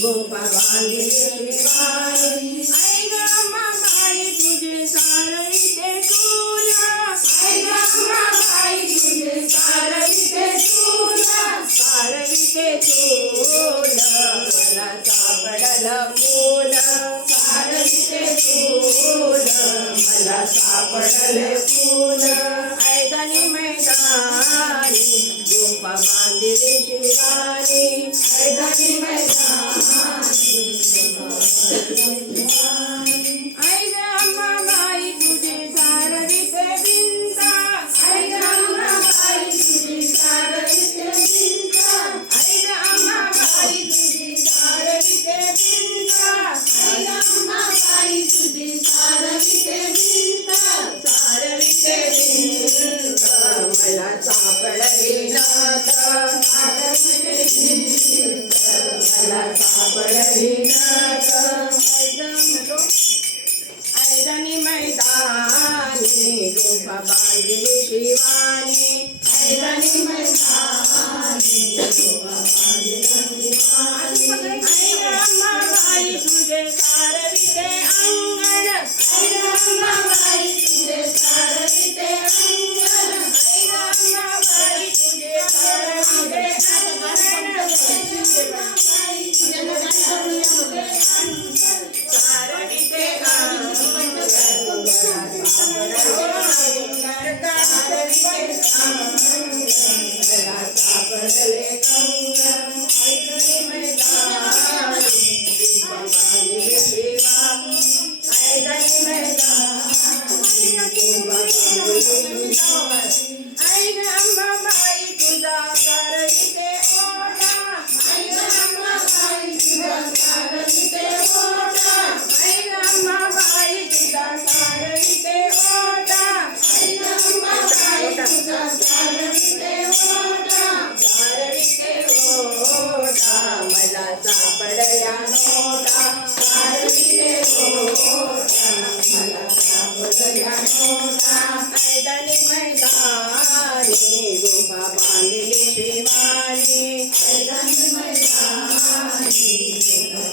गोपा बांधिले शिवानी आई ग अंबाबाई तुझे सारविते तुला आई ग अंबाबाई तुझे सारविते तुला सारविते तुला मला सापडलं फूल सारविते फूल मला सापडले फूल ऐदानी मैदानी गोपा बांधिले शिवानी ऐदानी मैदानी आई ग अंबाबाई तुझे सारविते बिंदा आई ग अंबाबाई तुझे सारविते बिंदा आई ग अंबाबाई तुझे सारविते बिंदा आई ग अंबाबाई तुझे सारविते बिंदा सारविते बिंदा मला सापडले नाथ सारविते बिंदा मला सापडले नाथ ऐदानी मैदानी गोपा बांधिले शिवानी ऐदानी मैदानी गोपा बांधिले शिवानी आई ग अंबाबाई तुझे सारविते अंगण आई ग अंबाबाई तुझे सारविते अंगण आई ग अंबाबाई तुझे सारविते अंगण सारविते आई ग अंबाबाई तुझा सारविते ओढा आई ग अंबाबाई तुझा सारविते ओढा आई ग अंबाबाई तुझा सारविते ओढा आई ग अंबाबाई तुझा सारविते ओढा सारविते ओढा मला सापडल्या नोटा सारविते ओढा मला सापडल्या नोटा ऐदानी मैदानी गोपा बांधिले शिवानी ऐदानी मैदानी गोपा बांधिले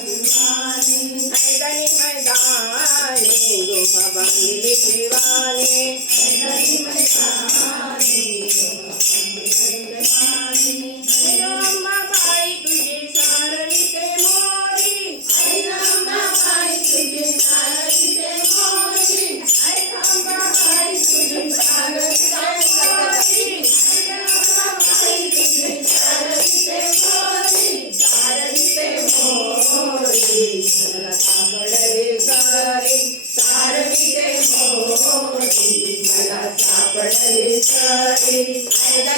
शिवानी ऐदानी मैदानी गोपा बांधिले शिवानी ऐदानी मैदानी गोपा बांधिले शिवानी आई ग अंबाबाई तुझे सारविते मोरी आई ग अंबाबाई तुझे सारविते मोरी आई ग अंबाबाई तुझे सारविते मोरी आई ग अंबाबाई तुझे सारविते मोरी सारविते मोरी मला सापडले सारी सारविते मोरी मला सापडले सारी आई ग